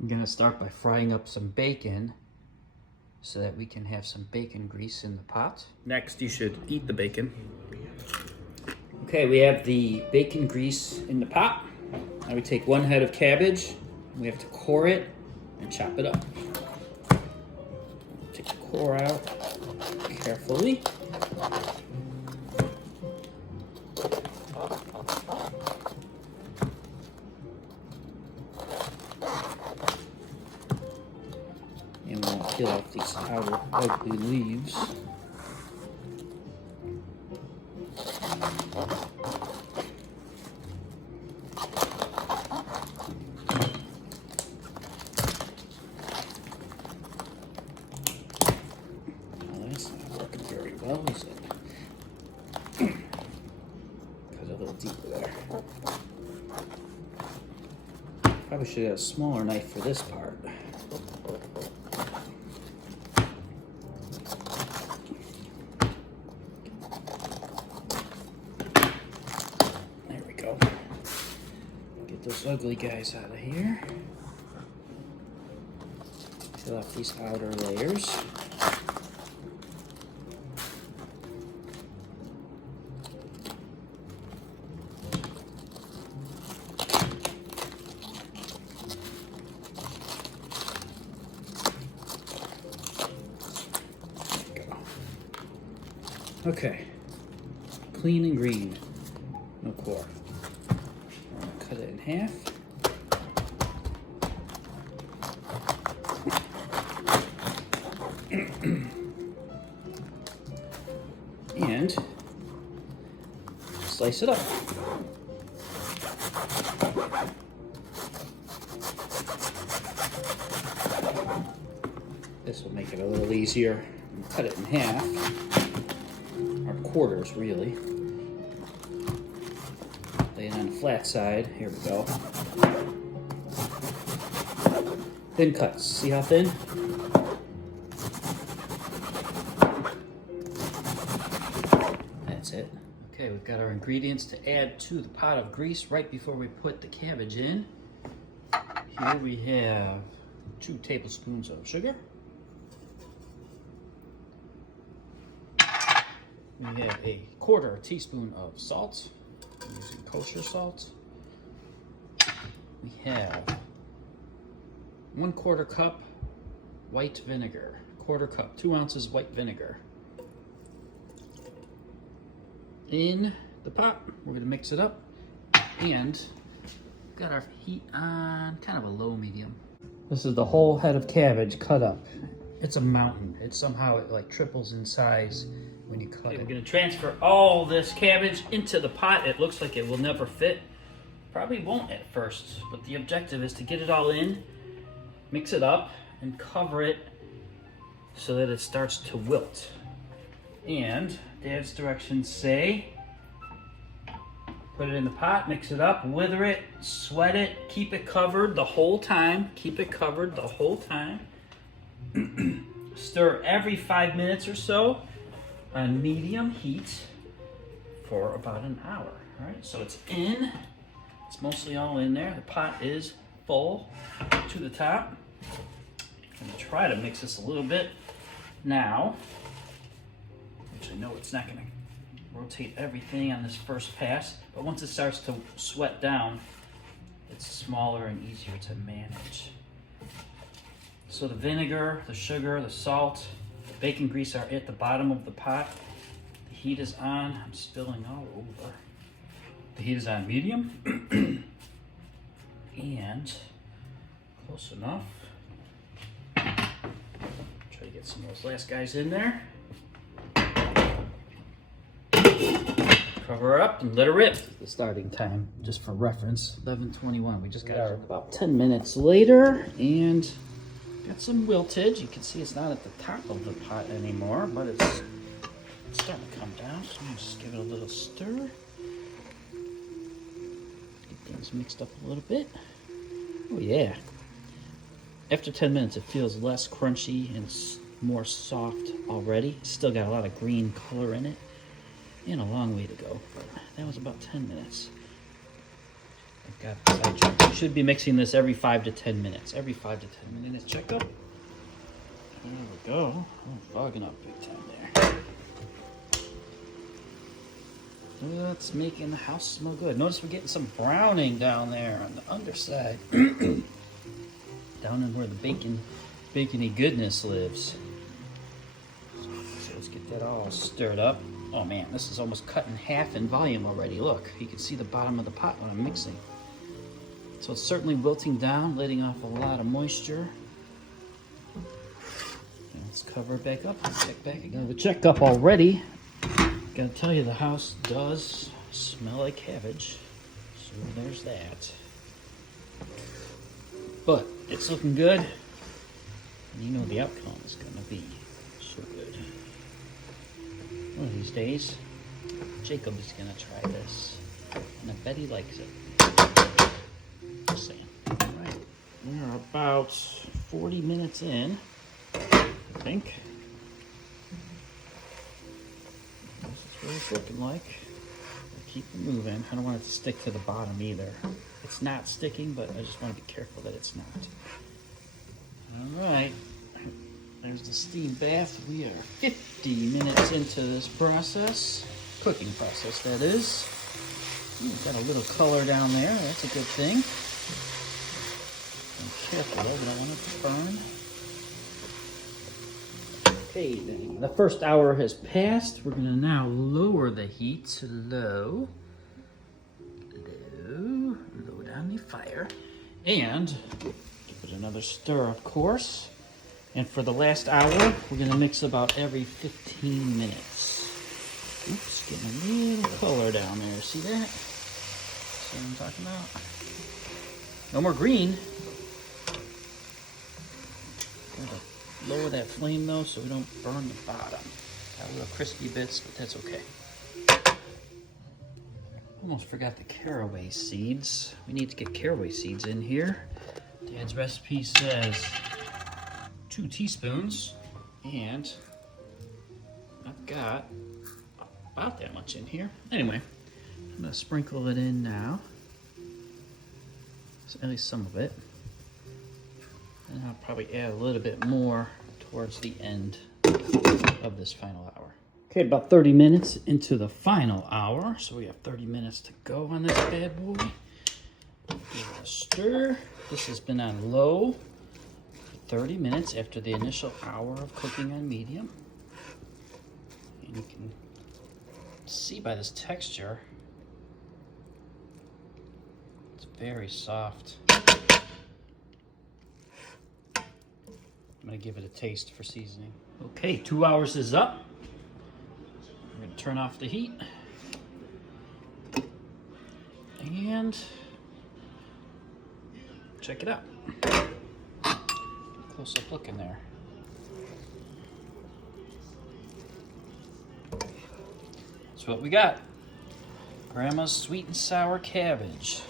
I'm gonna start by frying up some bacon so that we can have some bacon grease in the pot. Next, you should eat the bacon. Okay, we have the bacon grease in the pot. Now we take 1 head of cabbage. We have to core it and chop it up. Take the core out carefully. And we'll peel off these outer ugly leaves. That's not working very well, is it? Cut a little deeper there. Probably should have a smaller knife for this part. There we go. Get those ugly guys out of here. Peel off these outer layers. Okay, clean and green, no core. Cut it in half. And slice it up. This will make it a little easier. Cut it in half. Quarters, really. Lay it on the flat side. Here we go. Thin cuts. See how thin? That's it. Okay, we've got our ingredients to add to the pot of grease right before we put the cabbage in. Here we have 2 tablespoons of sugar. We have a 1/4 teaspoon of salt. I'm using kosher salt. We have 1/4 cup white vinegar. 1/4 cup, 2 ounces white vinegar. In the pot, we're gonna mix it up. And got our heat on kind of a low medium. This is the whole head of cabbage cut up. It's a mountain. It somehow like triples in size when you cut it. We're gonna transfer all this cabbage into the pot. It looks like it will never fit. Probably won't at first, but the objective is to get it all in, mix it up, and cover it so that it starts to wilt. And Dad's directions say, put it in the pot, mix it up, wither it, sweat it, keep it covered the whole time. Keep it covered the whole time. Stir every 5 minutes or so on medium heat for about an hour. All right, so it's in. It's mostly all in there. The pot is full to the top. I'm gonna try to mix this a little bit now, which I know it's not gonna rotate everything on this first pass, but once it starts to sweat down, it's smaller and easier to manage. So the vinegar, the sugar, the salt, the bacon grease are at the bottom of the pot. The heat is on. I'm spilling all over. The heat is on medium. And close enough. Try to get some of those last guys in there. Cover her up and let her rip. The starting time, just for reference, 11:21. We just got her about 10 minutes later, and got some wiltage. You can see it's not at the top of the pot anymore, but it's starting to come down. So I'm just give it a little stir. Get things mixed up a little bit. Oh yeah. After 10 minutes, it feels less crunchy and more soft already. Still got a lot of green color in it. And a long way to go, but that was about 10 minutes. Got the side check. You should be mixing this every 5 to 10 minutes. Every 5 to 10 minutes checkup. There we go. Oh, fogging up big time there. That's making the house smell good. Notice we're getting some browning down there on the underside. Down in where the bacony goodness lives. So let's get that all stirred up. Oh man, this is almost cut in half in volume already. Look, you can see the bottom of the pot when I'm mixing. So it's certainly wilting down, letting off a lot of moisture. And let's cover it back up and check back again. The checkup already. Gotta tell you, the house does smell like cabbage. So there's that. But it's looking good. And you know the outcome is gonna be so good. One of these days, Jacob is gonna try this. And I bet he likes it. Just saying. Alright. We're about 40 minutes in, I think. This is what it's looking like. Keep it moving. I don't want it to stick to the bottom either. It's not sticking, but I just want to be careful that it's not. Alright. There's the steam bath. We are 50 minutes into this process. Cooking process, that is. Got a little color down there. That's a good thing. Be careful though, we don't want it to burn. Okay, then. The first hour has passed. We're going to now lower the heat to low. Low down the fire. And give it another stir, of course. And for the last hour, we're going to mix about every 15 minutes. Oops, getting a little color down there. See that? See what I'm talking about? No more green. Gotta lower that flame though so we don't burn the bottom. Got a little crispy bits, but that's okay. Almost forgot the caraway seeds. We need to get caraway seeds in here. Dad's recipe says 2 teaspoons, and I've got about that much in here. Anyway, I'm gonna sprinkle it in now. So at least some of it. And I'll probably add a little bit more towards the end of this final hour. Okay, about 30 minutes into the final hour. So we have 30 minutes to go on this bad boy. Give it a stir. This has been on low for 30 minutes after the initial hour of cooking on medium. And you can see by this texture, it's very soft. I'm gonna give it a taste for seasoning. Okay, 2 hours is up. We're gonna turn off the heat. And check it out. Close up look in there. That's what we got. Grandma's sweet and sour cabbage.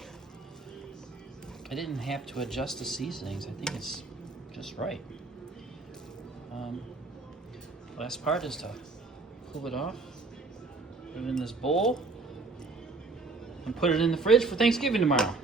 I didn't have to adjust the seasonings. I think it's just right. Last part is to pull it off, put it in this bowl, and put it in the fridge for Thanksgiving tomorrow.